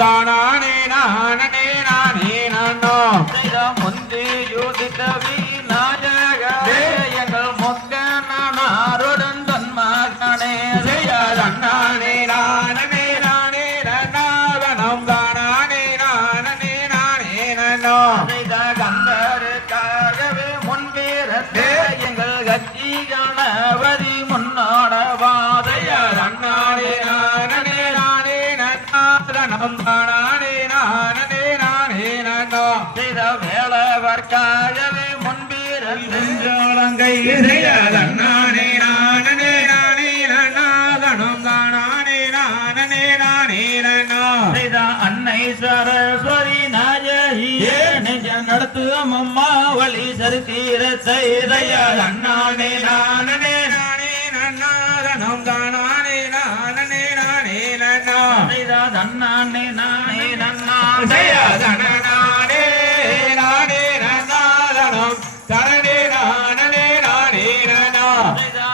தானே நானே நானே நானோ முந்தி யோசித்த விநாயகரே எங்கள் மொக்க நானாருடன் தன்மகனே தன்னானே நானே நானே நன்னாதனம் தானே நானே நானே நானோ கந்தருக்காகவே முன்பிறந்தே எங்கள் கட்சி கணபதி முன்னோட வாதையா தன்னானே நானே நானே நன்னாதனம் தானே நானே நானே நானோ வேளவர்க்காகவே முன்பிறந்தே தன்னானே நானே நானே நன்னாதனம் தானே நானே நானே நானோ அன்னை சரஸ்வதி நாயகியே நெஞ்ச நடத்தும் அம்மா வழி சரித்திர செய்தையா தன்னானே நானே நானே நன்னாதனம் தானே நானே நானே நானோ தன்னானே நானே நன்னா தனநானே நானே நன்னாதனம் தனனே நானே நானே நானோ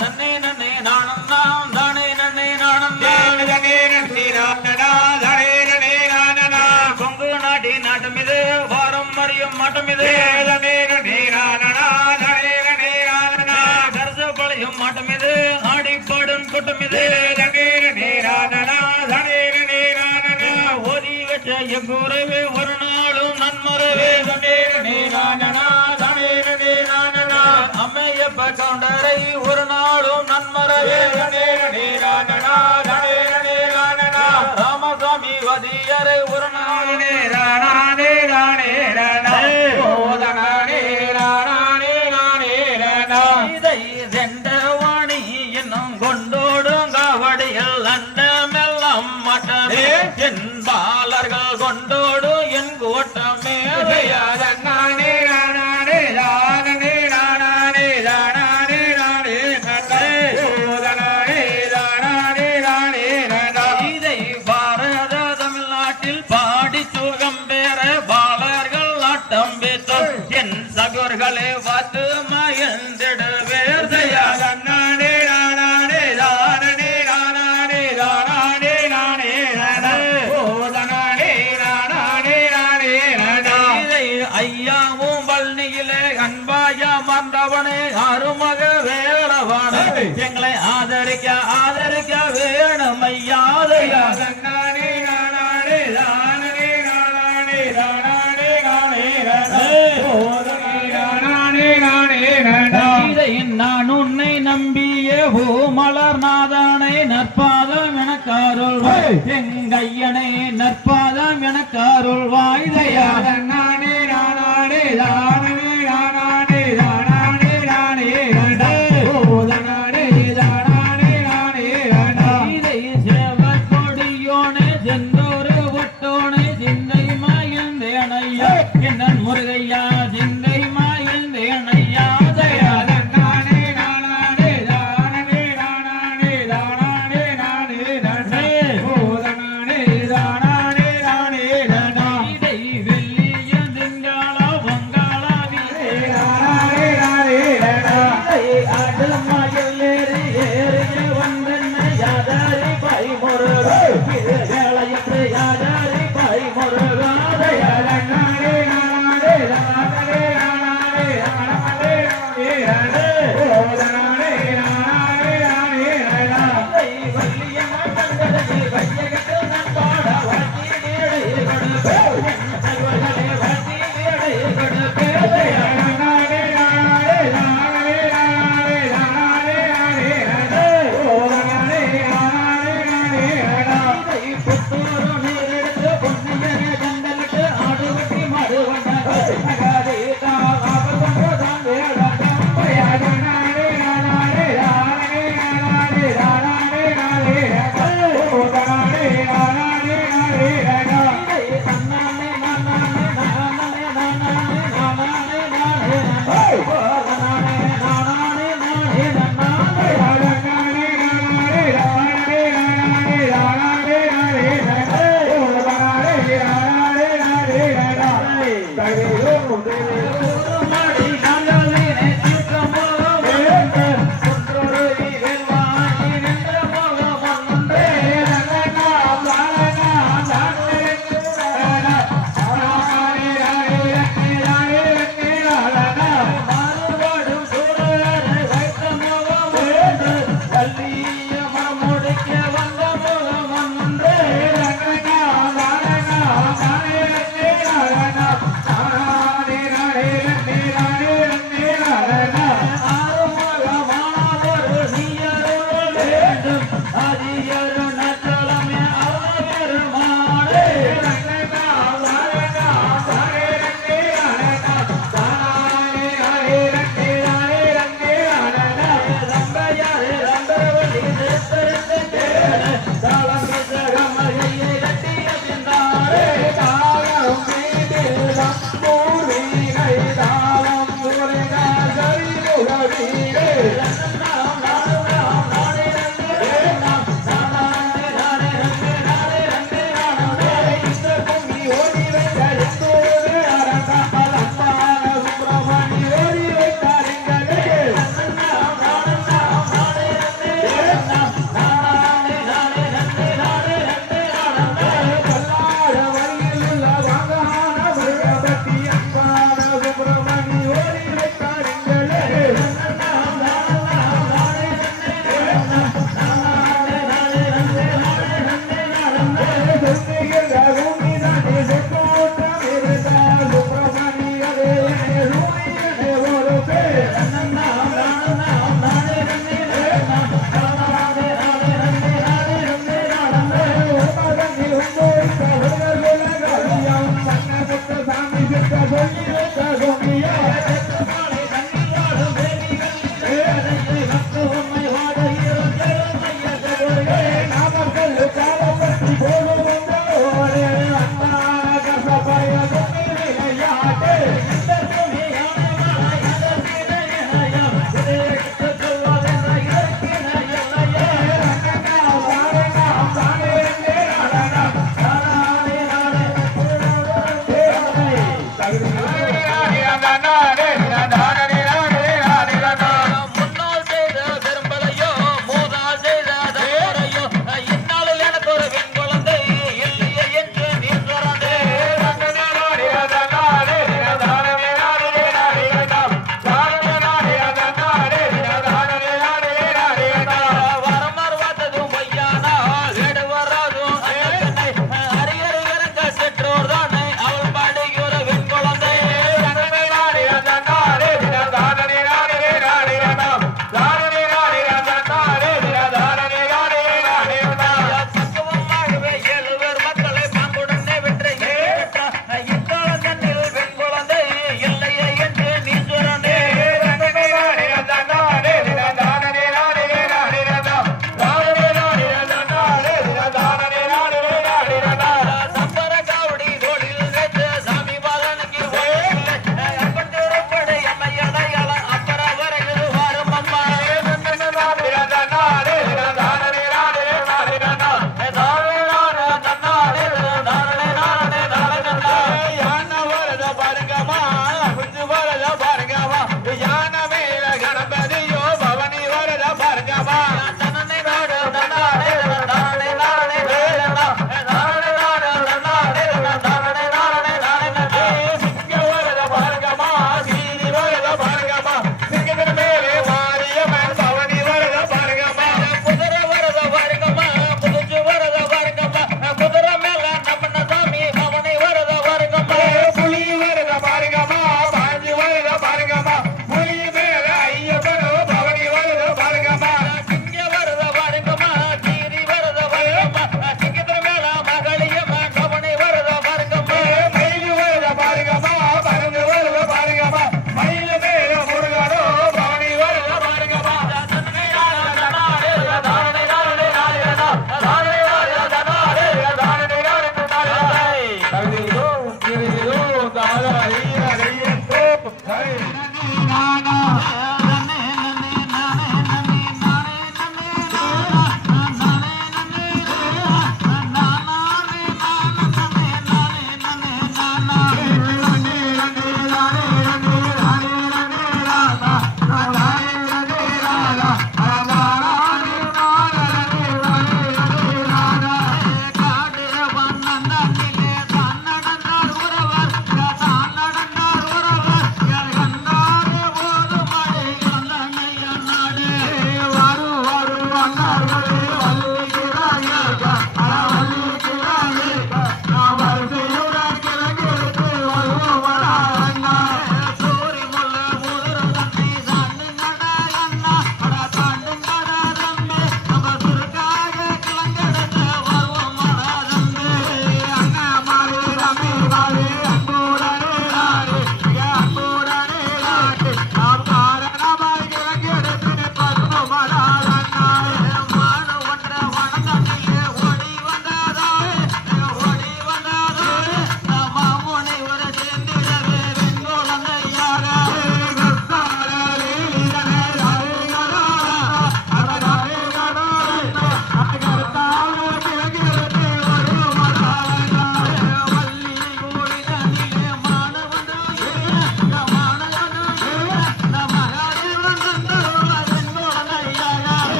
தன்னே நன்னே நானந்தாம் தானே நன்னே நானந்தாம் தனே நன்னே நானனா தனே நனே நானனா கொங்கு நாட்டி நாட்டம் இது வாரம் மறியும் மாட்டம் இது தனே நனே நானனா தனே நனே நானனா கரச பழையும் மாட்டம் இது ஆடிப்பாடும் கூட்டம் இது தனே நனே நானனா தனே நனே நானனா ஓதி வச்ச எங்குறவே ஒரு நாளும் நன்மறவே தனே நனே நானனா தனே நனே நானனா அம்மையப்ப கவுண்டரை ஒரு நாளும் நன்மறவே தனே நனே நானனா தனே நனே நானனா ராமசாமி வதியரை ஒரு நாளும் நானே நானே நானா ஓதனானே நானே நானே நானா இதை சென்றவாணி என்னும் கொண்டோடும் காவடியில் அண்டமெல்லாம் மாட்டமே என் பாலர்கள் கொண்டோடு என் கோட்டமே நானே நானே தானே நானே தானே நானே ஓதனானே தானே நானே நானா இதை பாரத தமிழ்நாட்டில் பாடி சுகம் பெற பாலர்கள் ஆட்டம் பெற்றோர் என் சகோர்களே பார்த்து மகிழ்ந்திடுவேர் நானே நானே தானே நானே தானே நானே நானா ஓதனானே நானே நானே நானா இதை ஐயாவும் பழனியிலே அன்பாயா மன்றவனே அருமக வேளவனே எங்களை ஆதரிக்க ஆதரிக்க வேணும் ஐயாதையா நானே நானே தானே நானே தானே நானே நானா ஓதனானே நானே நானா இதை நான் உன்னை நம்பிய பூமலர் நாதனை நற்பாதம் எனக்காருள்வாய் எங்கையனை நற்பாதம் எனக்காருள்வாய் தயா நானே நானே தானே